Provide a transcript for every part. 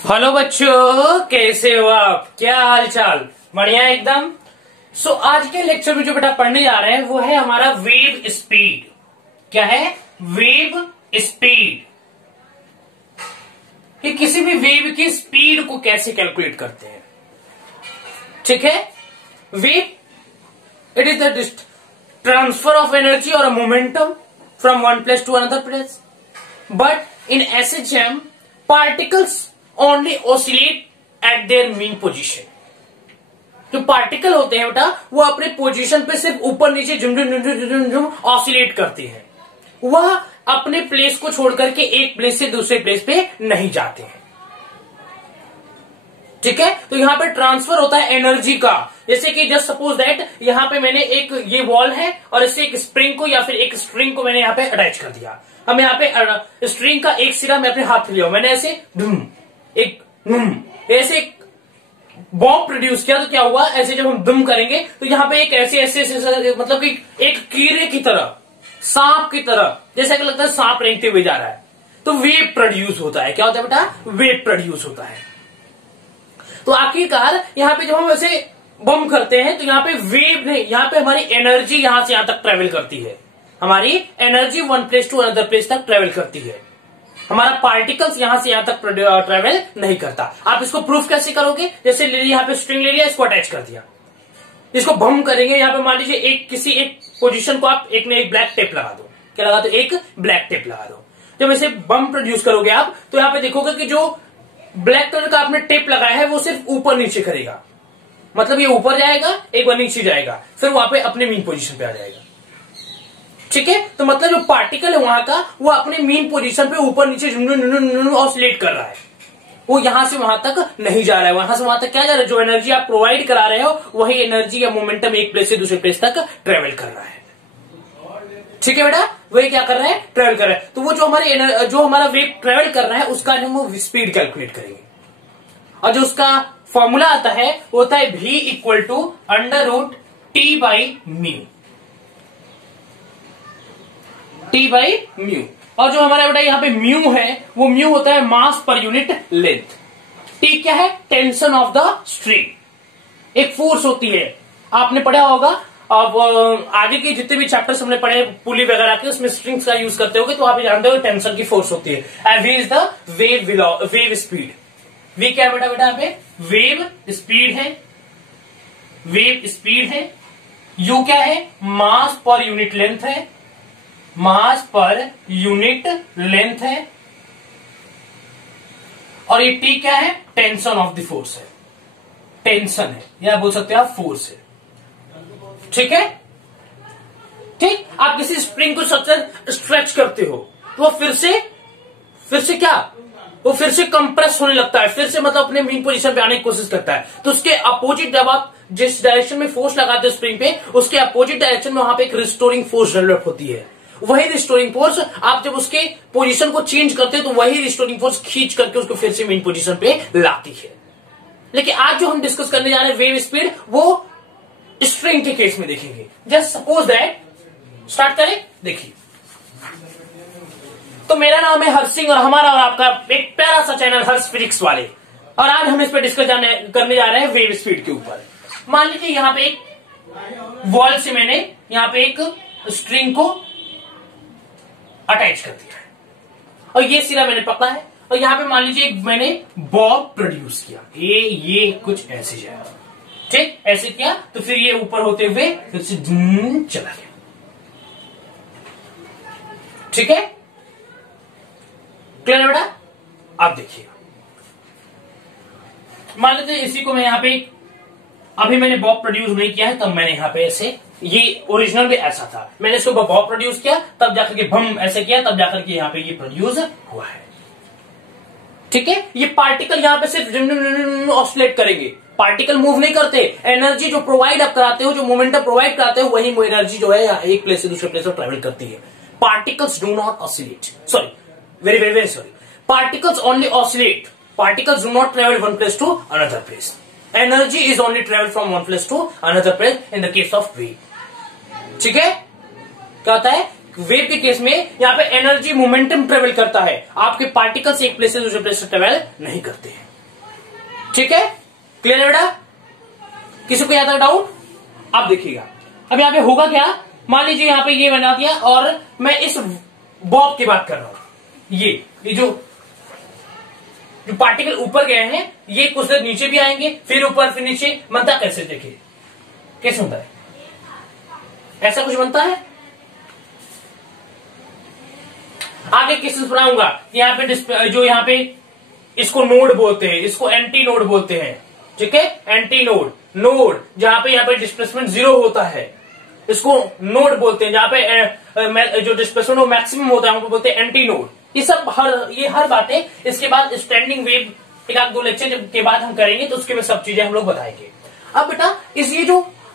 Hello बच्चों, कैसे हो आप? क्या हाल चाल? बढ़िया एकदम। आज के लेक्चर में जो बेटा पढ़ने जा रहे हैं वो है हमारा वेव स्पीड। क्या है? Wave speed. कि किसी भी वेव की स्पीड को कैसे कैलकुलेट करते हैं। ठीक है। Wave it is the transfer of energy और momentum from one place to another place, but in SHM particles only oscillate at their mean position. जो पार्टिकल होते हैं बेटा वो अपने पोजीशन पे सिर्फ ऊपर नीचे झुम ऑसिलेट करते हैं। वह अपने प्लेस को छोड़ करके एक प्लेस से दूसरे प्लेस पे नहीं जाते हैं। ठीक है। तो यहां पे ट्रांसफर होता है एनर्जी का। जैसे कि जस्ट सपोज दैट यहां पे मैंने एक ये वॉल है और इससे एक स्प्रिंग को या फिर एक स्ट्रिंग को मैंने यहां पे अटैच कर दिया। हम यहां पे स्ट्रिंग का एक सिरा मैं अपने हाथ में लिया, मैंने ऐसे ऐसे बॉम्ब प्रोड्यूस किया। तो क्या हुआ, ऐसे जब हम दुम करेंगे तो यहां पे एक ऐसे मतलब कि एक कीड़े की तरह, सांप की तरह, जैसे कि लगता है सांप रेंगते हुए जा रहा है, तो वेव प्रोड्यूस होता है। क्या होता है बेटा? वेव प्रोड्यूस होता है। तो आखिरकार यहां पे जब हम ऐसे बम करते हैं तो यहां पे वेव नहीं, यहां पे हमारी एनर्जी यहां से यहां तक ट्रेवल करती है। हमारी energy one place to another place तक ट्रेवल करती है। हमारा पार्टिकल्स यहां से यहां तक ट्रेवल नहीं करता। आप इसको प्रूफ कैसे करोगे? जैसे यहां पे स्ट्रिंग ले लिया, इसको अटैच कर दिया, इसको बम करेंगे। यहां पे मान लीजिए किसी एक पोजीशन को आप एक ब्लैक टेप लगा दो। क्या लगा दो? एक ब्लैक टेप लगा दो। जब ऐसे बम प्रोड्यूस करोगे आप तो यहां पे देखोगे कि जो ब्लैक कलर का आपने टेप लगाया है वो सिर्फ ऊपर नीचे करेगा। मतलब ये ऊपर जाएगा, एक बार नीचे जाएगा, फिर वहां पे अपने मीन पोजीशन पे आ जाएगा। ठीक है। तो मतलब जो पार्टिकल है वहां का वो अपने मीन पोजीशन पे ऊपर नीचे ऑसिलेट कर रहा है। वो यहां से वहां तक नहीं जा रहा है। वहां से वहां तक क्या जा रहा है? जो एनर्जी आप प्रोवाइड करा रहे हो वही एनर्जी या मोमेंटम एक प्लेस से दूसरे प्लेस तक ट्रेवल कर रहा है। ठीक है बेटा, वही क्या कर रहा है? ट्रेवल कर रहा है। तो वो जो हमारा वेव ट्रेवल कर रहा है उसका हम स्पीड कैलकुलेट करेंगे। और जो उसका फॉर्मूला आता है वो होता है V equal to √T/μ। T/μ। और जो हमारा बेटा यहाँ पे म्यू है वो म्यू होता है मास पर यूनिट लेंथ। T क्या है? Tension of the string. एक फोर्स होती है, आपने पढ़ा होगा। अब आगे के जितने भी चैप्टर्स हमने पढ़े पुली वगैरह के, उसमें स्ट्रिंग्स का यूज करते होगे तो आप जानते हो टेंशन की फोर्स होती है। V is the wave speed. V क्या है बेटा? यहाँ पे वेव स्पीड है। वेव स्पीड है। U क्या है? मास पर यूनिट लेंथ है। मास पर यूनिट लेंथ है। और ये T क्या है? टेंशन ऑफ द फोर्स है। टेंशन है या बोल सकते हैं आप फोर्स है। ठीक है। ठीक। आप किसी स्प्रिंग को स्ट्रेच करते हो तो वो फिर से क्या, वो फिर से कंप्रेस होने लगता है, फिर से मतलब अपने मीन पोजीशन पे आने की कोशिश करता है। तो उसके अपोजिट जब आप जिस डायरेक्शन में फोर्स लगाते हो स्प्रिंग पे, उसके अपोजिट डायरेक्शन में वहां पे एक रिस्टोरिंग फोर्स डेवलप होती है। वही रिस्टोरिंग फोर्स आप जब उसके पोजीशन को चेंज करते हो तो वही रिस्टोरिंग फोर्स खींच करके उसको फिर से मेन पोजीशन पे लाती है। लेकिन आज जो हम डिस्कस करने जा रहे हैं वेव स्पीड, वो स्ट्रिंग के केस में देखेंगे। जस्ट सपोज दैट, स्टार्ट करें। देखिए, तो मेरा नाम है हर्ष सिंह और हमारा और आपका एक प्यारा सा चैनल हर्ष फिजिक्स वाले, और आज हम इस पर डिस्कस करने जा रहे हैं वेव स्पीड के ऊपर। मान लीजिए यहां पे एक वॉल से मैंने यहां पे एक स्ट्रिंग को अटैच कर दिया है और ये सिरा मैंने पकड़ा है, और यहां पे मान लीजिए मैंने बॉब प्रोड्यूस किया। ये कुछ ऐसे जाएगा। ठीक, ऐसे किया तो फिर ये ऊपर होते हुए फिर से चला गया। ठीक है, क्लियर है बेटा? आप देखिएगा, मान लेते हैं इसी को मैं यहां पे अभी मैंने बॉब प्रोड्यूस नहीं किया है, तब मैंने यहां पे ऐसे, ये ओरिजिनल भी ऐसा था, मैंने इसको बॉब प्रोड्यूस किया तब जाकर के बम ऐसे किया, तब जाकर के यहां पे ये प्रोड्यूस हुआ है। ठीक है, ये पार्टिकल यहां पे सिर्फ ऑसिलेट करेंगे, पार्टिकल मूव नहीं करते। एनर्जी जो प्रोवाइड आप कराते हो, जो मोमेंटम प्रोवाइड कराते हो, वही एनर्जी जो है एक प्लेस से दूसरे प्लेस पर ट्रेवल करती है। Particles do not oscillate, sorry, very very very sorry, particles only oscillate. Particles do not travel one place to another place. Energy is only travel from one place to another place in the case of wave. ठीक है, क्या होता है wave के case में? यहाँ पे energy momentum travel करता है, आपके पार्टिकल्स एक प्लेस से दूसरे प्लेस से ट्रेवल नहीं करते हैं। ठीक है, क्लियर है बेटा? किसी को याद है डाउट? अब देखिएगा, अब यहां पे होगा क्या, मान लीजिए यहां पे ये बना दिया और मैं इस बॉब की बात कर रहा हूं। ये जो पार्टिकल ऊपर गए हैं ये कुछ देर नीचे भी आएंगे, फिर ऊपर फिर नीचे। बनता कैसे, देखिए कैसे होता है, ऐसा कुछ बनता है। आगे केसेस बनाऊंगा, यहाँ पे जो यहाँ पे इसको नोड बोलते हैं, इसको एंटी नोड बोलते हैं। ठीक है, एंटी नोड, नोड जहां पे यहाँ पे डिस्प्लेसमेंट 0 होता है इसको नोड बोलते हैं। जहां पे जो डिस्प्लेसमेंट वो मैक्सिमम होता है उनको बोलते हैं एंटी नोड। ये सब हर बातें इसके बाद स्टैंडिंग वेव एक आध दो लेक्चर के बाद हम करेंगे, तो उसके में सब चीजें हम लोग बताएंगे। अब बेटा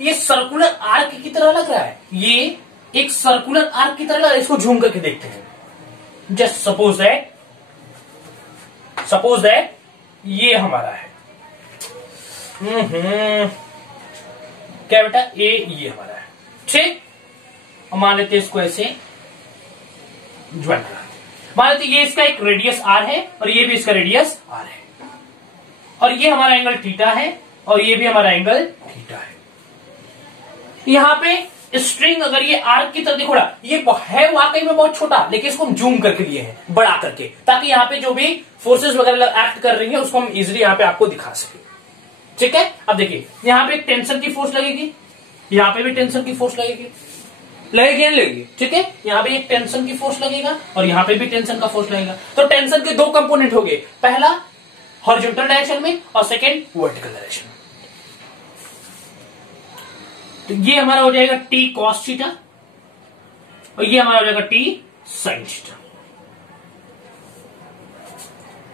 ये सर्कुलर आर्क की तरह लग रहा है, ये एक सर्कुलर आर्क की तरह लग रहा है। इसको झूम करके देखते हैं। जस्ट सपोज दैट ये हमारा है, क्या बेटा, ये हमारा है। ठीक, मान लेते इसको ऐसे ज्वाइन करा, मान लेते ये इसका एक रेडियस आर है और ये भी इसका रेडियस आर है, और ये हमारा एंगल थीटा है और ये भी हमारा एंगल थीटा है। यहां पे स्ट्रिंग अगर ये आर्क की तरह देखो, ये है वाकई में बहुत छोटा, लेकिन इसको हम जूम करके लिए हैं बड़ा करके, ताकि यहाँ पे जो भी फोर्सेस वगैरह एक्ट कर रही है उसको हम इजिली यहाँ पे आपको दिखा सके। ठीक है, अब देखिए यहाँ पे एक टेंशन की फोर्स लगेगी, यहाँ पे भी टेंशन की फोर्स लगेगी या नहीं लगेगी? ठीक है, यहाँ पे एक टेंशन की फोर्स लगेगा और यहाँ पे भी टेंशन का फोर्स लगेगा। तो टेंशन के दो कंपोनेंट हो गए, पहला हॉरिजॉन्टल डायरेक्शन में और सेकेंड वर्टिकल डायरेक्शन में। तो ये हमारा हो जाएगा टी कॉस थीटा और ये हमारा हो जाएगा टी साइन थीटा।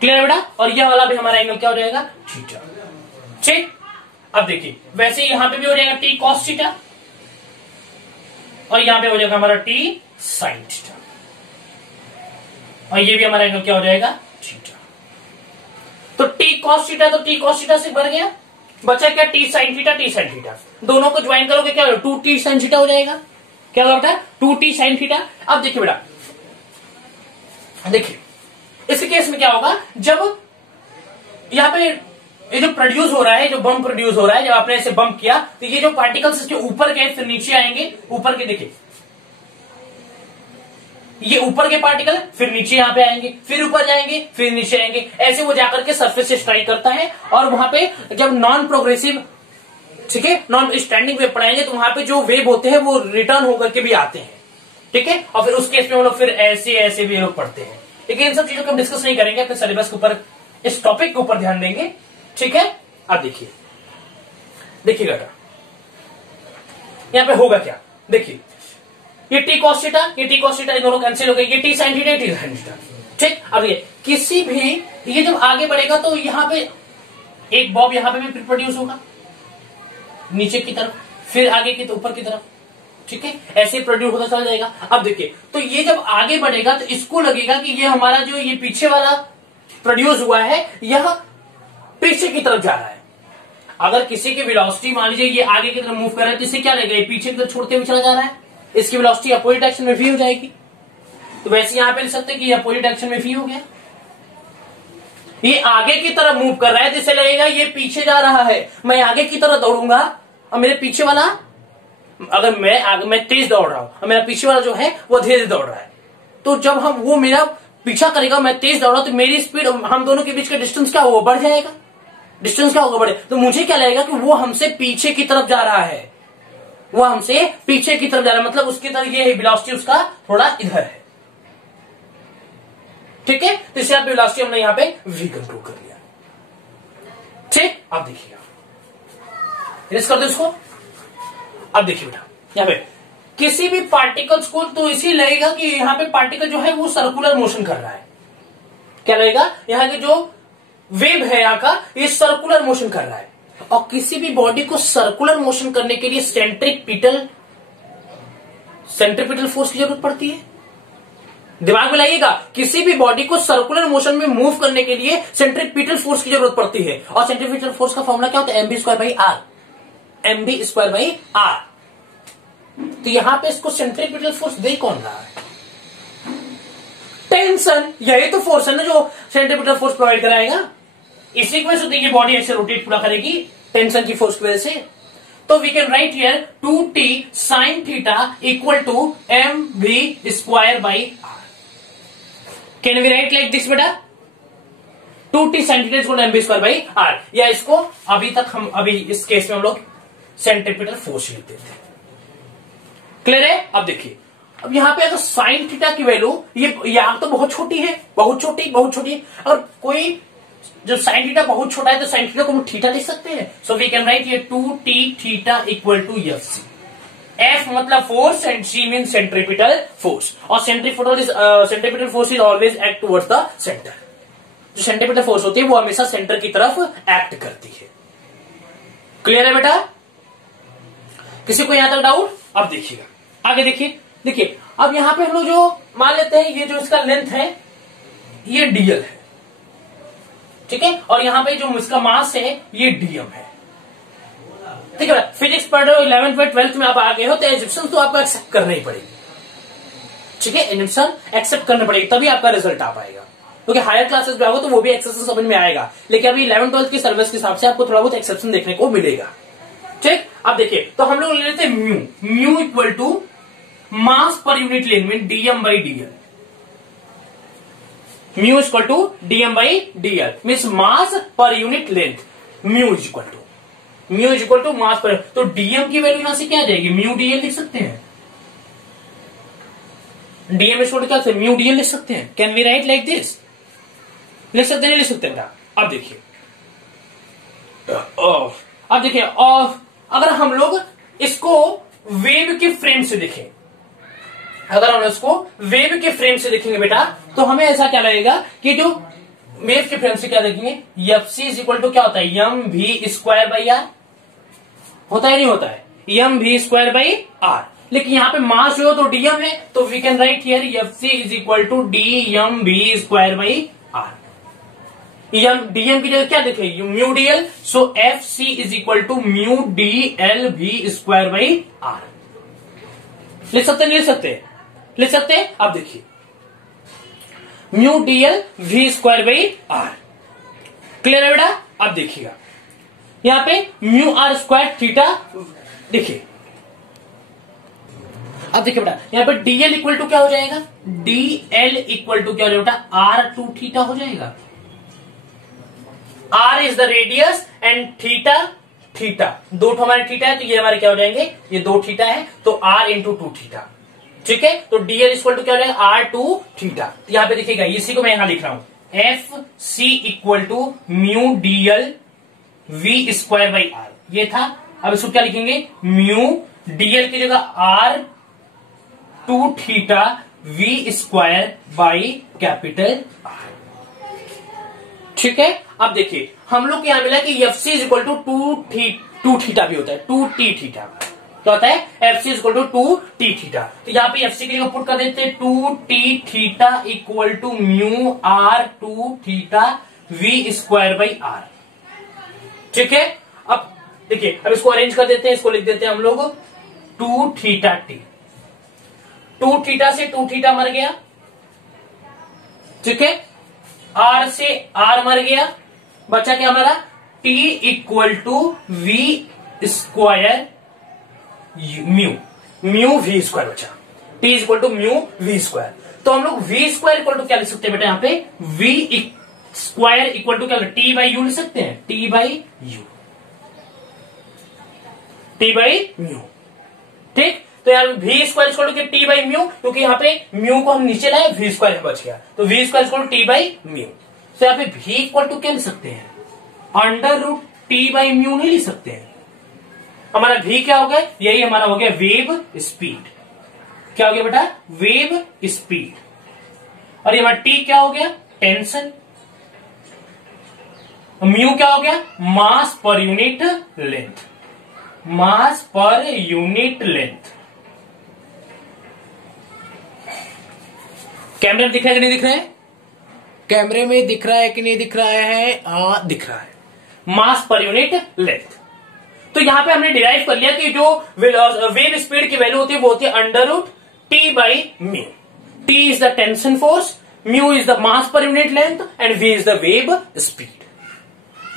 क्लियर बेटा? और यह वाला भी हमारा एंगल क्या हो जाएगा, थीटा। ठीक, अब देखिए वैसे यहां पे भी हो जाएगा टी कॉस थीटा और यहां पे हो जाएगा हमारा टी साइन थीटा, और ये भी हमारा एंगल क्या हो जाएगा, थीटा। तो टी कॉस थीटा तो टी कॉस थीटा से बन गया, बचा क्या, T sine theta, T sine theta. दोनों को ज्वाइन करोगे क्या होगा, 2t साइन थीटा हो जाएगा। क्या होगा बेटा, 2t साइन थीटा। अब देखिए बेटा, देखिए इस केस में क्या होगा, जब यहां पे ये जो प्रोड्यूस हो रहा है, जो बम प्रोड्यूस हो रहा है, जब आपने इसे बम्प किया तो ये जो पार्टिकल्स इसके ऊपर गए फिर नीचे आएंगे, ऊपर के देखिए ये ऊपर के पार्टिकल फिर नीचे यहां पे आएंगे, फिर ऊपर जाएंगे, फिर नीचे आएंगे, ऐसे वो जाकर के सरफेस से स्ट्राइक करता है। और वहां पे जब नॉन प्रोग्रेसिव, ठीक है, नॉन स्टैंडिंग वेव पढ़ाएंगे तो वहां पे जो वेव होते हैं वो रिटर्न होकर के भी आते हैं। ठीक है, और फिर उस केस में हम लोग फिर ऐसे भी लोग पढ़ते हैं, लेकिन इन सब चीजों को हम डिस्कस नहीं करेंगे, अपने सिलेबस के ऊपर इस टॉपिक के ऊपर ध्यान देंगे। ठीक है, अब देखिएगा यहां पे होगा क्या, देखिए ये टी कॉस थीटा, ये टी कॉस थीटा, दोनों कैंसिल हो गए, ये T sine theta, T sine theta. ठीक, अब ये किसी भी ये जब आगे बढ़ेगा तो यहां पे एक बॉब यहां पे भी प्रोड्यूस होगा नीचे की तरफ, फिर आगे की तो ऊपर की तरफ। ठीक है, ऐसे प्रोड्यूस होता चला जाएगा। अब देखिए तो ये जब आगे बढ़ेगा तो इसको लगेगा कि ये हमारा जो ये पीछे वाला प्रोड्यूस हुआ है यह पीछे की तरफ जा रहा है। अगर किसी की वेलोसिटी मान लीजिए ये आगे की तरफ मूव कर रहा है तो इसे क्या लगेगा, ये पीछे की तरफ छोड़ते हुए चला जा रहा है, इसकी वेलोसिटी अपोजिट डायरेक्शन में v हो जाएगी। तो वैसे यहां पे लिख सकते हैं कि अपोजिट डायरेक्शन में v हो गया। ये आगे की तरफ मूव कर रहा है तो इसे लगेगा ये पीछे जा रहा है, मैं आगे की तरफ दौड़ूंगा और मेरे पीछे वाला, अगर मैं तेज दौड़ रहा हूं और मेरा पीछे वाला जो है वो धीरे दौड़ रहा है, तो जब हम वो मेरा पीछा करेगा, मैं तेज दौड़ रहा हूं तो मेरी स्पीड, हम दोनों के बीच का डिस्टेंस क्या होगा, बढ़ जाएगा। डिस्टेंस क्या होगा, बढ़े, तो मुझे क्या लगेगा कि वो हमसे पीछे की तरफ जा रहा है, वो हमसे पीछे की तरफ जा रहा है, मतलब उसकी तरफ ये है, वेलोसिटी उसका थोड़ा इधर है। ठीक है, तो इसे आप वेलोसिटी हमने यहां पे v कंट्रोल कर लिया। ठीक, अब देखिएगा, रेस कर दो इसको। अब देखिए बेटा यहां पे किसी भी पार्टिकल्स को तो इसी लगेगा कि यहां पे पार्टिकल जो है वो सर्कुलर मोशन कर रहा है। क्या लगेगा, यहां के जो वेव है यहां का, ये सर्कुलर मोशन कर रहा है। और किसी भी बॉडी को सर्कुलर मोशन करने के लिए सेंट्रीपिटल फोर्स की जरूरत पड़ती है। दिमाग में लाइएगा, किसी भी बॉडी को सर्कुलर मोशन में मूव करने के लिए सेंट्रीपिटल फोर्स की जरूरत पड़ती है। और सेंट्रीपिटल फोर्स का फॉर्मूला क्या होता है, mv² by r। तो यहां पे इसको सेंट्रीपिटल फोर्स दे कौन रहा है, टेंशन। यही तो फोर्स है ना जो सेंट्रीपिटल फोर्स प्रोवाइड कराएगा। इसी की वजह से ये बॉडी ऐसे रोटेट पूरा करेगी टेंशन की फोर्स की वजह से। तो we can write here 2t sin theta equal to mv square by r. Can we write like this बेटा? 2t sin theta equal to mv square by r. या इसको अभी तक हम अभी इस केस में हम लोग सेंट्रीपिटल फोर्स लिख देते हैं। क्लियर है? अब देखिए, अब यहां पे अगर साइन थीटा की वैल्यू ये यहां तो बहुत छोटी है, बहुत छोटी बहुत छोटी। और कोई जब साइन थीटा बहुत छोटा है तो साइन थीटा को हम थीटा लिख सकते हैं। सो वी कैन राइट ये 2t theta equal to F C. F मतलब force and C mean centripetal force. और centripetal force is always act towards the centre. जो सेंट्रीपिटल फोर्स होती है वो हमेशा सेंटर की तरफ एक्ट करती है। क्लियर है बेटा? किसी को यहां तक डाउट? अब देखिएगा, आगे देखिए अब यहां पे हम लोग जो मान लेते हैं ये जो इसका लेंथ है ये डीएल है, ठीक है, और यहां पे जो इसका मास है ये डीएम है। ठीक है, फिजिक्स पढ़ रहे हो 11th में 12th में आप आ गए हो तो एजिप्शन तो आपको एक्सेप्ट करना ही पड़ेगी। ठीक है, एजिप्शन एक्सेप्ट करना पड़ेगी तभी आपका रिजल्ट आ पाएगा। क्योंकि हायर क्लासेस में आओगे तो वो भी एक्सेप्शन समझ में आएगा, लेकिन अभी 11th 12th की सर्विस के हिसाब से आपको थोड़ा बहुत एक्सेप्शन देखने को मिलेगा। ठीक, अब देखिए तो हम लोग ले लेते हैं mu equal to mass per unit length में dm by dl. Mu equal to dm by dl means mass per unit length. Mu is equal to mass per, तो डीएम की वैल्यू यहां से क्या आ जाएगी? म्यू डीएल लिख सकते हैं। डीएम इक्वल टू क्या? म्यू डीएल लिख सकते हैं। Can we write like this? लिख सकते हैं, नहीं लिख सकते बेटा? अब देखिए अगर हम लोग इसको वेव के फ्रेम से देखें, अगर हम इसको वेव के फ्रेम से देखेंगे बेटा तो हमें ऐसा क्या लगेगा कि जो वेव के फ्रेम से क्या देखेंगे, f C is equal to क्या होता है? M we square by r होता है, नहीं होता है? M we square by r. लेकिन यहां पे मास जो है तो डीएम है, तो we can write here F C is equal to D M we square by R. DM की जगह क्या देखें? Mu DL, so F C is equal to mu D L V square by R. लिख सकते नहीं लिख सकते? लिख सकते हैं। अब देखिए mu DL V square by R. Clear है बेटा? अब देखिएगा यहां पे म्यू आर स्क्वायर थीटा, देखिए अब देखिए बेटा यहां पे डीएल इक्वल टू क्या हो जाएगा? डीएल इक्वल टू क्या हो जाएगा बेटा? आर टू थीटा हो जाएगा। R is the radius and theta दो हमारे थीटा है, तो ये हमारे क्या हो जाएंगे? ये दो थीटा है, तो आर इंटू टू थीटा। ठीक है, तो डीएल इक्वल टू क्या हो जाएगा? R two theta. यहां पे देखिएगा इसी को मैं यहां लिख रहा हूं, F C equal to mu DL V square by R, ये था। अब इसको क्या लिखेंगे? म्यू डीएल की जगह R two theta V square by capital R. ठीक है, अब देखिए हम लोग को यहां मिला कि F C is equal to two theta भी होता है, टू टी थीटा क्या होता है? F C is equal to two T T. Theta यहां पे एफ सी की जगह पुट कर देते हैं two T theta equal to mu R two theta V square by R. ठीक है, अब देखिए अब इसको अरेंज कर देते हैं, इसको लिख देते हैं हम लोग two theta T. Two theta से टू थीटा मर गया, ठीक है, आर से आर मर गया, बचा क्या हमारा? T equal to v square mu v square बचा। T equal to mu v square. तो हम लोग वी स्क्वायर इक्वल टू क्या लिख सकते हैं बेटा? यहां पे वी स्क्वायर इक्वल टू क्या? टी बाई यू लिख सकते हैं, T by U, T by mu. ठीक, तो यार V square equal to T by mu, क्योंकि यहाँ पे म्यू को हम नीचे लाए, वी स्क्वायर बच गया, तो V square equal to T by mu. तो यहाँ पे वी इक्वल टू क्या लिख सकते हैं? Under root T by mu नहीं लिख सकते हैं। हमारा वी क्या हो गया? यही हमारा हो गया वेव स्पीड। क्या हो गया बेटा? Wave speed. और ये हमारा टी क्या हो गया? टेंशन। म्यू क्या हो गया? मास पर यूनिट लेंथ। मास पर यूनिट लेंथ। कैमरे में दिख रहा है कि नहीं दिख रहा है? कैमरे में दिख रहा है कि नहीं दिख रहा है? हाँ दिख रहा है। मास पर यूनिट लेंथ। तो यहां पे हमने डिराइव कर लिया कि जो वेव स्पीड की वैल्यू होती है वो होती है under root T by mu. T is the tension force, mu is the mass per unit length and V is the wave speed.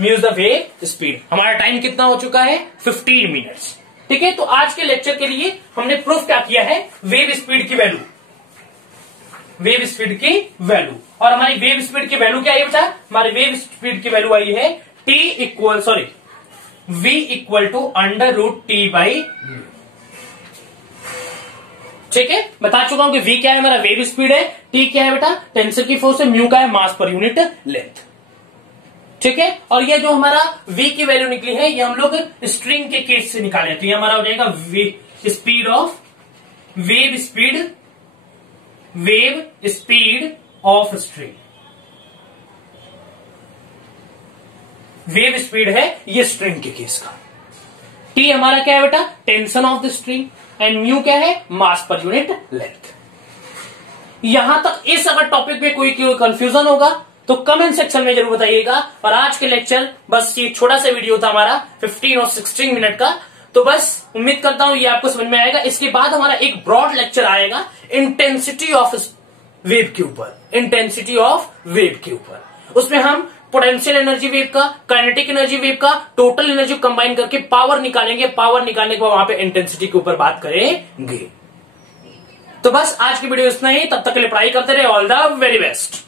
Mu is the wave speed. हमारा time कितना हो चुका है 15 मिनट्स। ठीक है, तो आज के लेक्चर के लिए हमने प्रूफ क्या किया है, वेव स्पीड की वैल्यू, वेव स्पीड की वैल्यू। और हमारी वेव स्पीड की वैल्यू क्या है बेटा, हमारी वेव स्पीड की वैल्यू आई है v equal to under root T by. ठीक है, बता चुका हूं कि v क्या है, हमारा वेव स्पीड है, t क्या है बेटा टेंसिल की फोर्स है, म्यू का है मास पर यूनिट लेंथ। ठीक है, और ये जो हमारा v की वैल्यू निकली है ये हम लोग स्ट्रिंग के केस से निकाले, तो ये हमारा हो जाएगा speed of wave speed of string. Wave speed है ये स्ट्रिंग के केस का। t हमारा क्या है बेटा tension of the string, and mu क्या है मास पर यूनिट लेंथ। यहां तक इस अगर टॉपिक में कोई कंफ्यूजन होगा तो कमेंट सेक्शन में जरूर बताइएगा। और आज के लेक्चर बस ये छोटा सा वीडियो था हमारा 15 और 16 मिनट का, तो बस उम्मीद करता हूं ये आपको समझ में आएगा। इसके बाद हमारा एक ब्रॉड लेक्चर आएगा इंटेंसिटी ऑफ वेव के ऊपर, इंटेंसिटी ऑफ वेव के ऊपर। उसमें हम पोटेंशियल एनर्जी वेव का, काइनेटिक एनर्जी वेव का, टोटल एनर्जी कंबाइन करके पावर निकालेंगे। पावर निकालने के बाद वहां पे इंटेंसिटी के ऊपर बात करेंगे। तो बस आज की वीडियो इतना ही, तब तक के लिए पढ़ाई करते रहे। All the very best.